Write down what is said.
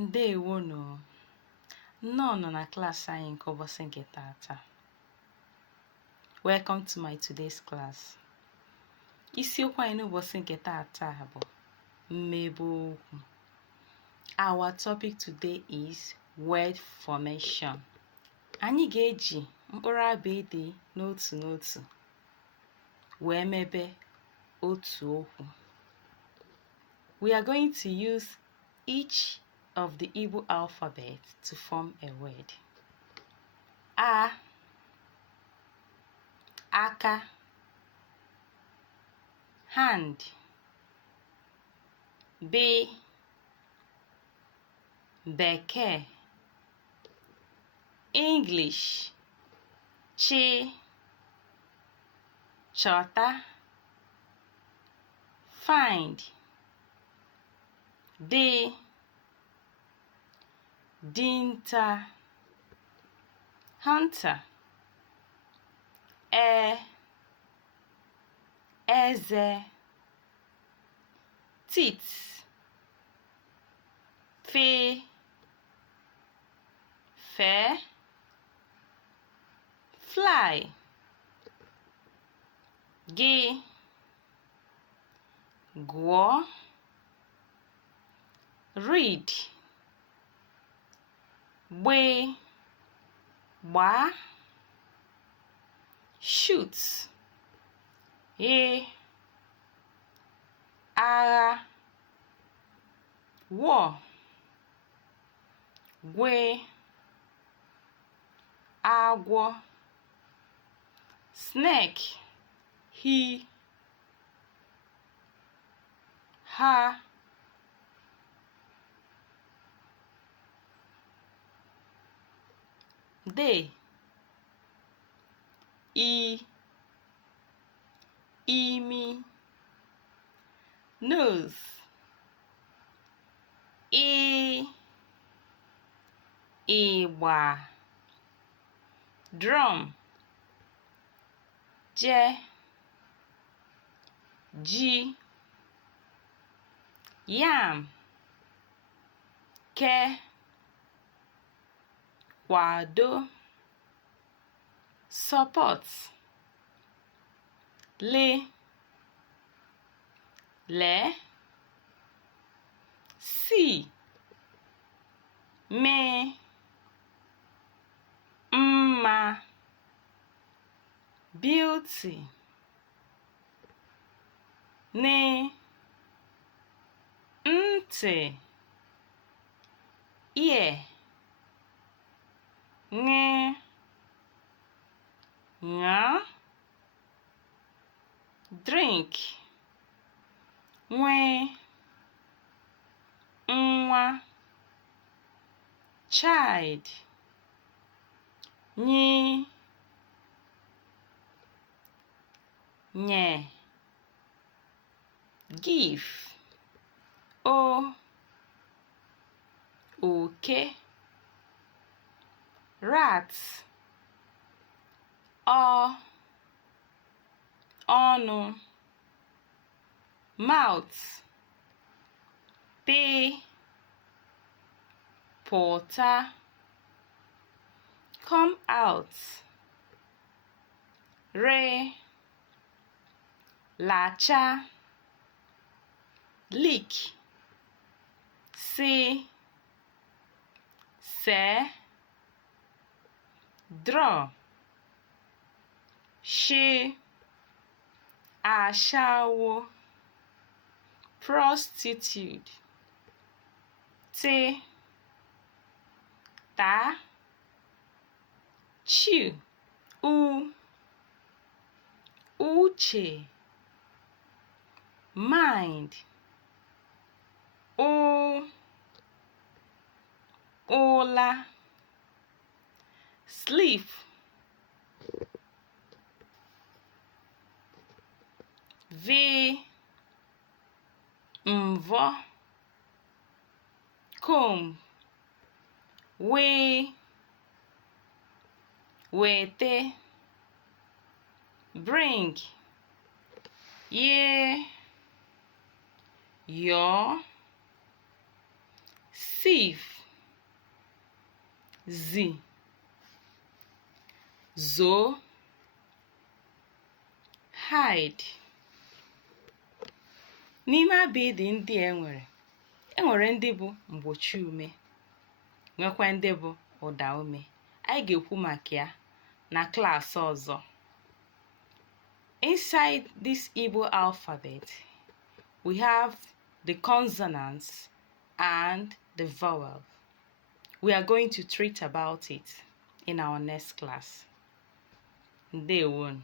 Ndewonu. Nnọọ na klaasị anyị nke ụbọchị nke taata. Welcome to my today's class. Isiokwu anyị n'ụbọchị nke taata bụ mmebe okwu. Our topic today is word formation. Anyị ga-eji mkpụrụ abụ ede n'otu n'otu wee mebe otu okwu. We are going to use each of the Igbo alphabet to form a word. A, aka, hand. B, bekee. English, chi, chọta. Find, dị, dinta. Hunter, eze. Teeth, fe, fly. Gị, gụọ. Read, gbee, gbaa. Shoot, agha. War, gwe, agwọ. Snake, ha. They, imi. Nose, ịgba. Drum, ji. Yam, kwado. Support, lee. See, mee. Mma, beauty. Ntị, ear. Ṅaa. Drink, nwee. Nwa, child. Nye, give. Oke. Rat, ọnụ. Mouth, pụta. Come out, lacha. Leak, see. Draw, she. Ashawo, prostitute. Ta, chew. Uche. Mind. Ụla. Sleep. Mvọ. Comb, wete. Bring, yọọ. sieve, z, zoo, hide. N'ime abịdị ndị enwere ndị bụ mgbochi ume, nwekwa ndị bụ ụda ume. Anyị ga-ekwu maka ya na klaasị ọzọ. Inside this Igbo alphabet, we have the consonants and the vowel. We are going to treat about it in our next class. Ndewo.